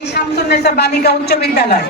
শামসুন্নেসা বালিকা উচ্চ বিদ্যালয়।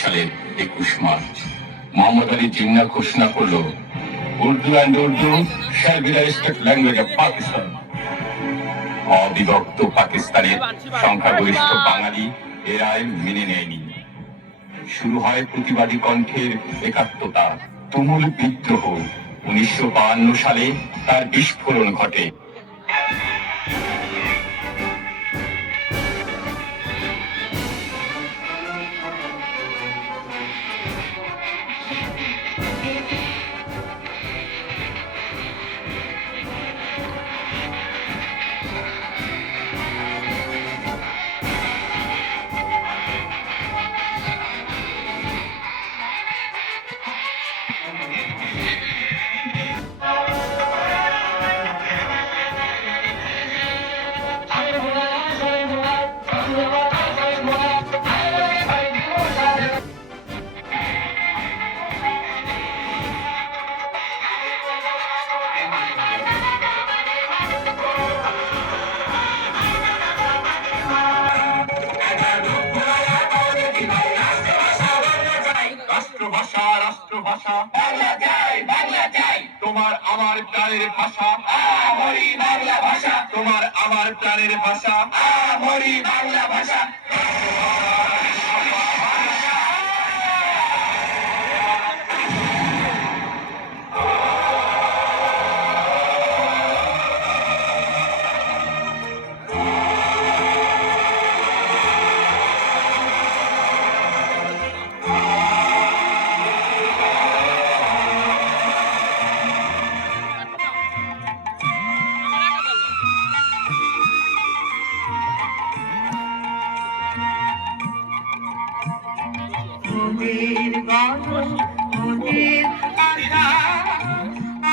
সালের 21 মার্চ মোহাম্মদ আলী জিন্নাহ ঘোষণা করলো Urdu and Urdu shall be the state language of Pakistan. অবিভক্ত পাকিস্তানের সংখ্যাগরিষ্ঠ বাঙালি এর আইন মেনে নেয়নি। শুরু হয় প্রতিবাদী কণ্ঠের একাত্মতা, তুমুল বিদ্রোহ। 1952 সালে তার বিস্ফোরণ ঘটে। ভাষা, বাংলা চাই, বাংলা চাই। তোমার আমার প্রাণের ভাষা, আমারই বাংলা ভাষা। তোমার আমার প্রাণের ভাষা, আমারই বাংলা ভাষা। মোদের গর্ব মোদের আশা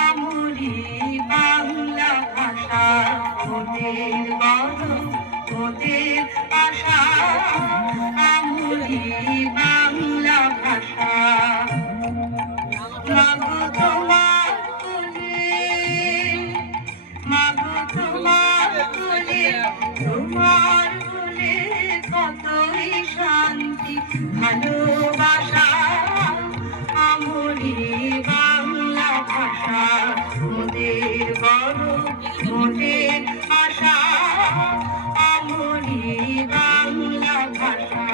আমরি বাংলা ভাষা মোদের গর্ব মোদের আশা আমরি বাংলা ভাষা মাগো তোমার কোলে মাগো তোমার কোলে তোমার কোলে কতই শান্তি ভালোবাসা আমরি বাংলা ভাষা মোদের গর্ব মোদের আশা আমরি বাংলা ভাষা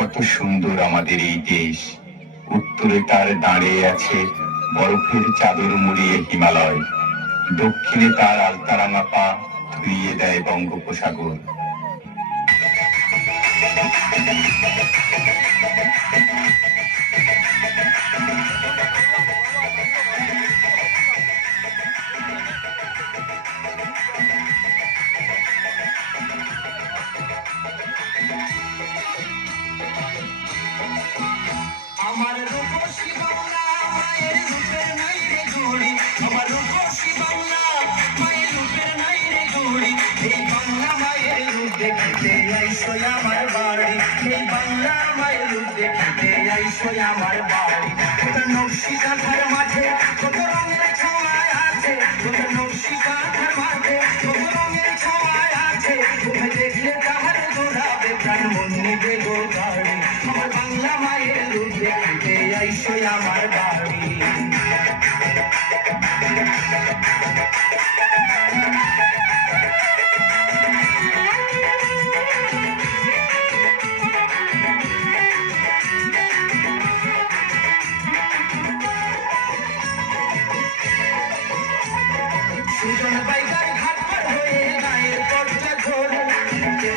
কত সুন্দর আমাদের এই দেশ। উত্তরে তার দাঁড়িয়ে আছে বরফের চাদর মুড়িয়ে হিমালয়, দক্ষিণে তার আলতারাঙা পা ধুইয়ে দেয় বঙ্গোপসাগর। আমার রূপসী বাংলা মায়ের রূপের নাই রে জুড়ি, আমার রূপসী বাংলা মায়ের রূপের নাই রে জুড়ি। এই বাংলা মায়ের রূপ দেখিতে আইসো আমার বাড়ি, এই বাংলা মায়ের রূপ দেখিতে আইসো আমার বাড়ি। কত নকশি কাঁথার মাঝে কত রঙের ছোঁয়ায় আছে, কত নকশি কাঁথার মাঝে কত রঙের ছোঁয়ায় আছে। তুমি দেখলে তাহার দৌড়াবে প্রাণ মন নিবে গো গাড়ি। আমার বাংলা মায়ের রূপ দেখিতে আইসো আমার বাড়ি। সুজন বাইকার ঘাট পার হয়ে গায়ের পথটা ঘোরে,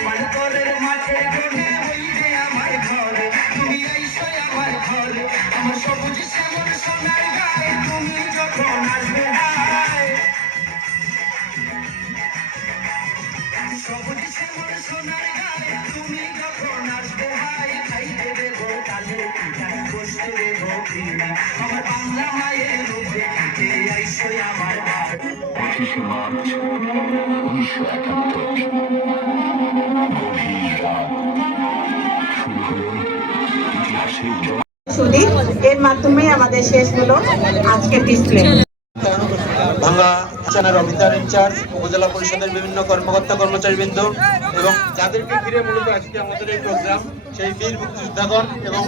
পানকরের মাঠে ঘুরে হইবে আমার ঘরে। তুমি আইসো আমার ঘরে, আমার সবুজ শ্যামল সোনার গায়ে তুমি যখন আসবে হায়। সবুজ শ্যামল সোনার গায়ে তুমি যখন আসবে হায়। খাইতে দেবো কালের পিঠা, বসতে দেবো পিঠা। আমার বাংলা মায়ের রূপ দেখিতে আইসো আমার বাড়ি। 25শে মার্চ 1971, গভীর রাত, শুরু হলো ইতিহাসের দিই। এর মাধ্যমে আমাদের শেষ হলো আজকের ডিসপ্লে। ভাঙ্গা থানার অফিসার ইনচার্জ, উপজেলা পরিষদের বিভিন্ন কর্মকর্তা কর্মচারীবৃন্দ এবং যাদেরকে ঘিরে মূলত আজকে আমাদের এই প্রোগ্রাম, সেই বীর মুক্তিযোদ্ধাগণ এবং